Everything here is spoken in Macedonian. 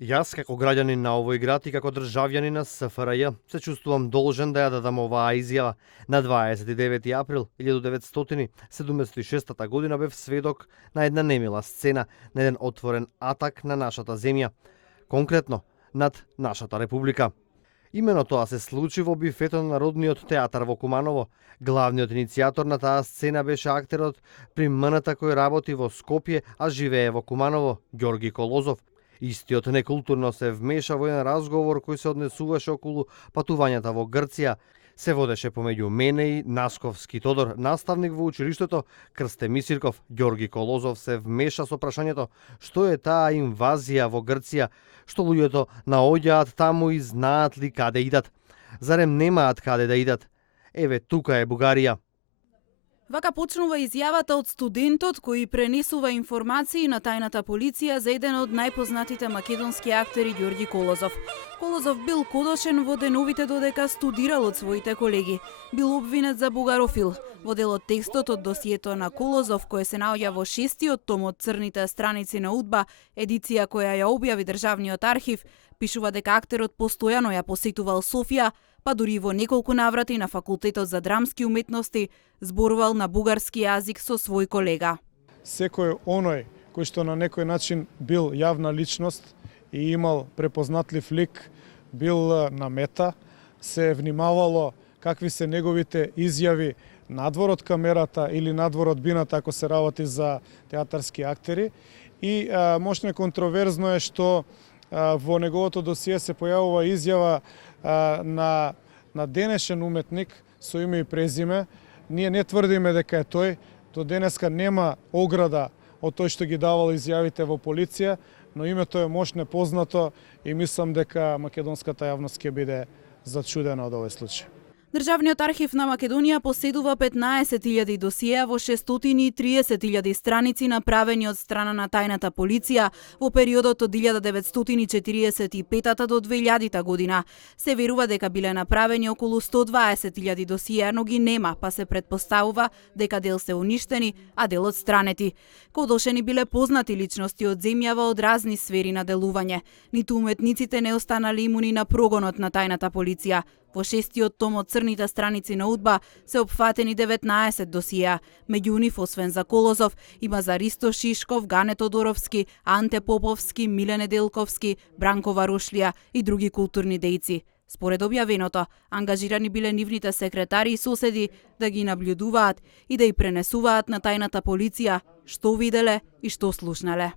Јас, како граѓанин на овој град и како државјанин на СФРЈ, се чувствувам должен да ја дадам оваа изјава. На 29 април 1976 година бев сведок на една немила сцена, на еден отворен атак на нашата земја, конкретно над нашата република. Имено тоа се случи во бифето на Народниот театар во Куманово. Главниот иницијатор на таа сцена беше актерот при МНТ кој работи во Скопје, а живее во Куманово, Ѓорги Колозов. Истиот некултурно се вмеша во еден разговор кој се однесуваше околу патувањата во Грција. Се водеше помеѓу мене и Насковски Тодор, наставник во училиштето, Крсте Мисирков. Ѓорги Колозов се вмеша со прашањето што е таа инвазија во Грција, што луѓето наоѓаат таму и знаат ли каде идат. Зарем немаат каде да идат? Еве, тука е Бугарија. Вака почнува изјавата од студентот кој пренесува информации на тајната полиција за еден од најпознатите македонски актери Ѓорги Колозов. Колозов бил кодошен во деновите додека студирал од своите колеги. Бил обвинет за бугарофил. Во дел од текстот од досието на Колозов, кој се наоѓа во 6-тиот том од Црните страници на УДБА, едиција која ја објави Државниот архив, пишува дека актерот постојано ја посетувал Софија, па дури во неколку наврати на Факултетот за драмски уметности зборувал на бугарски јазик со свој колега. Секој оној кој што на некој начин бил јавна личност и имал препознатлив лик, бил на мета, се внимавало какви се неговите изјави надвор од камерата или надвор од бината ако се работи за театарски актери. И мощно контроверзно е што во неговото досие се појавува изјава на денешен уметник со име и презиме. Ние не тврдиме дека е тој, до денеска нема ограда од тој што ги давал изјавите во полиција, но името е мощно познато и мислам дека македонската јавност ќе биде зачудена од овој случај. Државниот архив на Македонија поседува 15.000 досиеа во 630.000 страници направени од страна на тајната полиција во периодот од 1945 до 2000 година. Се верува дека биле направени околу 120.000 досиеа, но ги нема, па се претпоставува дека дел се уништени, а дел одстранети. Кодошени биле познати личности од земјава од разни сфери на делување. Ниту уметниците не останали имуни на прогонот на тајната полиција. Во 6-тиот том од Црните страници на УДБА се опфатени 19 досиеа. Меѓу нив, освен за Колозов, има за Ристо Шишков, Гане Тодоровски, Анте Поповски, Миле Неделковски, Бранко Варушлија и други културни дејци. Според објавеното, ангажирани биле нивните секретари и соседи да ги наблюдуваат и да ја пренесуваат на тајната полиција што виделе и што слушнале.